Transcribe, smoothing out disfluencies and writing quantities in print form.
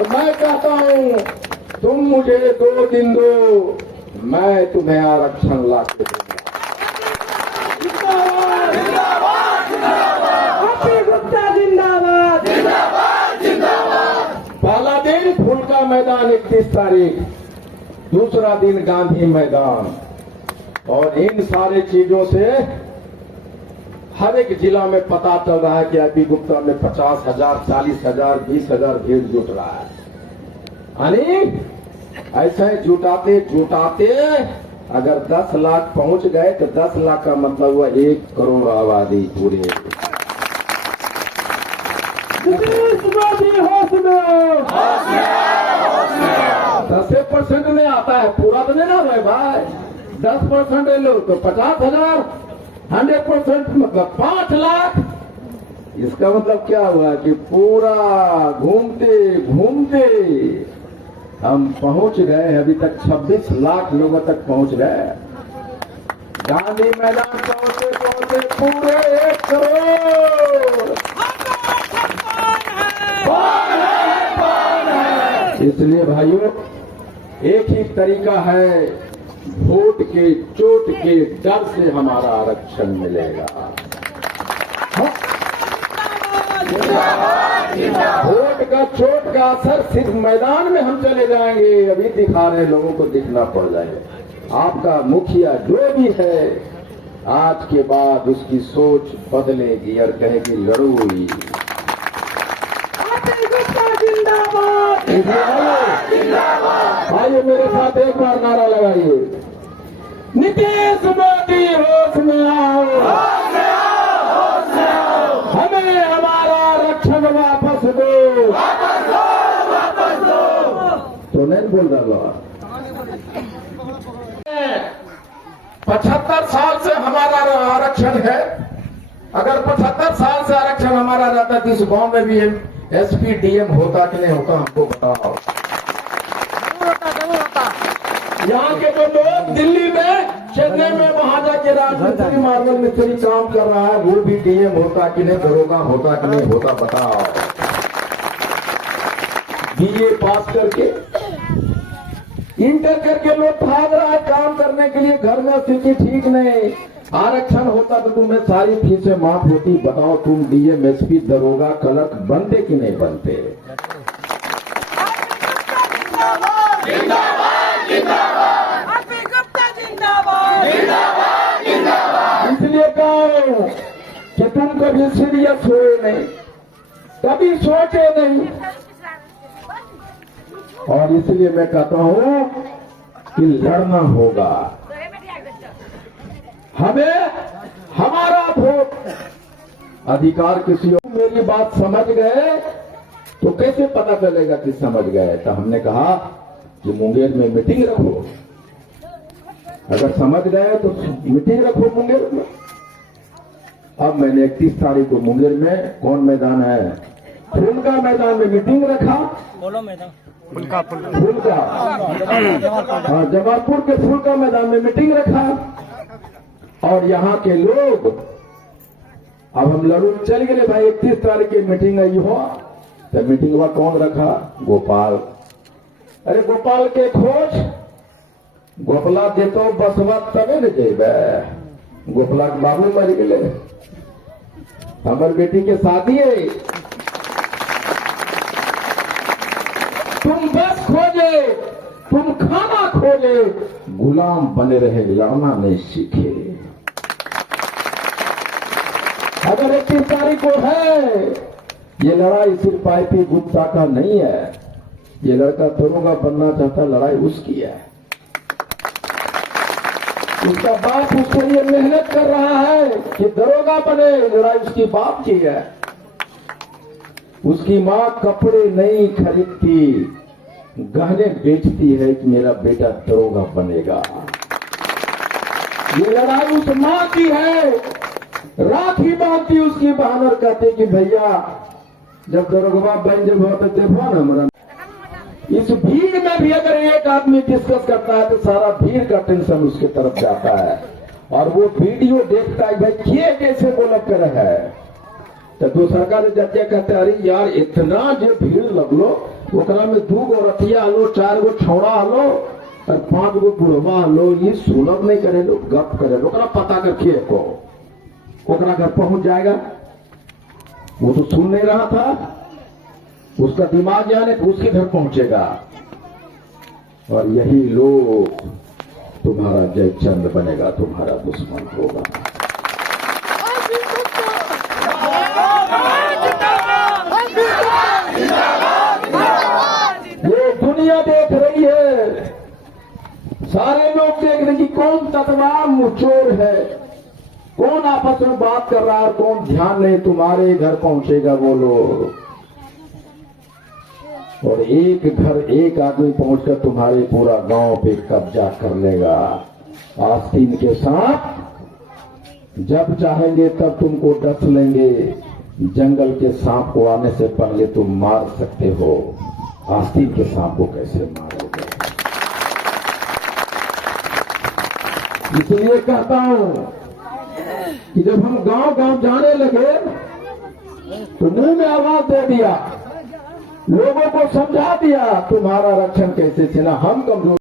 और मैं कहता हूँ तुम मुझे 2 दिन दो, मैं तुम्हें आरक्षण ला के दूंगा। गुप्ता जिंदाबाद। पहला दिन फुलका मैदान 31 तारीख, दूसरा दिन गांधी मैदान। और इन सारे चीजों से हर एक जिला में पता चल रहा है कि आईपी गुप्ता में 50,000, 40,000, 20,000 भीड़ जुट रहा है। यानी ऐसे जुटाते जुटाते अगर 10 लाख पहुंच गए तो 10 लाख का मतलब हुआ 1 करोड़ आबादी पूरे। होश में 10% नहीं आता है, पूरा तो नहीं ना रहे भाई। 10% ले लो तो 50,000, 100% मतलब 5 लाख। इसका मतलब क्या हुआ कि पूरा घूमते घूमते हम पहुंच गए, अभी तक 26 लाख लोगों तक पहुंच गए। गांधी मैदान पहुंचे पहुंचे पूरे 1 करोड़। इसलिए भाइयों एक ही तरीका है, वोट के चोट के डर से हमारा आरक्षण मिलेगा। वोट का चोट का असर सिर्फ मैदान में हम चले जाएंगे, अभी दिखा रहे लोगों को दिखना पड़ जाएगा। आपका मुखिया जो भी है आज के बाद उसकी सोच बदलेगी और कहेगी लड़ोई। आइए मेरे साथ एक बार नारा लगाइए, नीतीश मोदी होश में आओ, हमें हमारा आरक्षण वापस दो। तो नहीं बोल रहा, 75 साल से हमारा आरक्षण है। अगर 75 साल से आरक्षण हमारा रहता तो इस गांव में भी एसपी डीएम होता कि नहीं होता, हमको बताओ। यहाँ के जो लोग दिल्ली में, चेन्नई में, वहां जाके राजमिस्त्री, मार्बल मिस्त्री काम कर रहा है, वो भी डीएम होता कि नहीं, दरोगा होता कि नहीं होता, बताओ। बीए पास करके, इंटर करके लोग भाग रहा है काम करने के लिए, घर में स्थिति ठीक नहीं। आरक्षण होता तो तुम्हें सारी फीसें माफ होती। बताओ तुम डीएम, एसपी, दरोगा, क्लर्क बनते कि नहीं बनते? इसलिए कहो कि तुम कभी सीरियस हुए नहीं, कभी सोचे नहीं। और इसलिए मैं कहता हूं कि लड़ना होगा, हमें हमारा वोट अधिकार किसी और। मेरी बात समझ गए तो कैसे पता चलेगा कि समझ गए? तो हमने कहा कि मुंगेर में मीटिंग रखो, अगर समझ गए तो मीटिंग रखो मुंगेर में। अब मैंने 31 तारीख को मुंगेर में, कौन मैदान है, फुलका मैदान में मीटिंग रखा। बोलो मैदान फुलका हाँ, जमालपुर के फुलका मैदान में मीटिंग रखा। और यहाँ के लोग, अब हम लड़ू चल गए भाई, 31 तारीख की मीटिंग आई हो, तो मीटिंग हुआ कौन रखा? गोपाल। अरे गोपाल के खोज, गोपला देतो बसवा तबे न जेबे। गोपला के बाबू मर गए, हमार बेटी के शादी है। तुम बस खोजे, तुम खाना खोजे, गुलाम बने रहे, लड़ना नहीं सीखे। अगर 31 तारीख को है, ये लड़ाई सिर्फ आईपी गुप्ता का नहीं है। ये लड़का दरोगा बनना चाहता, लड़ाई उसकी है। उसका बाप उसके लिए मेहनत कर रहा है कि दरोगा बने, लड़ाई उसकी बाप की है। उसकी माँ कपड़े नहीं खरीदती, गहने बेचती है कि मेरा बेटा दरोगा बनेगा। ये लड़ाई उस माँ की है। राखी बांधती उसकी बहन और कहते कि भैया जब दरोगा बन जब हो तो देखो ना हमारा। इस भीड़ में भी अगर एक आदमी डिस्कस करता है तो सारा भीड़ का टेंशन उसके तरफ जाता है, और वो वीडियो देखता है भाई ये कैसे बोला कर है। तो दूसरा का जब कहते अरे यार इतना जो भीड़ लगलो, ओकरा में 2 गो रतिया हलो, 4 गो छौड़ा हलो और 5 गो बुढ़वा हलो। ये सुलभ नहीं करे लो, गप करे लो। ओकरा पता करके को ओकरा घर पहुंच जाएगा। वो तो सुन नहीं रहा था, उसका दिमाग जाने तो उसके घर पहुंचेगा। और यही लोग तुम्हारा जयचंद बनेगा, तुम्हारा दुश्मन होगा। ये दुनिया देख रही है, सारे लोग देख रहे कि कौन तत्वा मुचोर है, कौन आपस में बात कर रहा है, कौन ध्यान नहीं। तुम्हारे घर पहुंचेगा वो लोग, और एक घर एक आदमी पहुंचकर तुम्हारे पूरा गांव पे कब्जा कर लेगा। आस्तीन के सांप जब चाहेंगे तब तुमको डस लेंगे। जंगल के सांप को आने से पहले तुम मार सकते हो, आस्तीन के सांप को कैसे मारोगे? इसलिए कहता हूं कि जब हम गांव गांव जाने लगे तो मुंह में आवाज दे दिया, लोगों को समझा दिया तुम्हारा रक्षण कैसे चला। हम कमजोर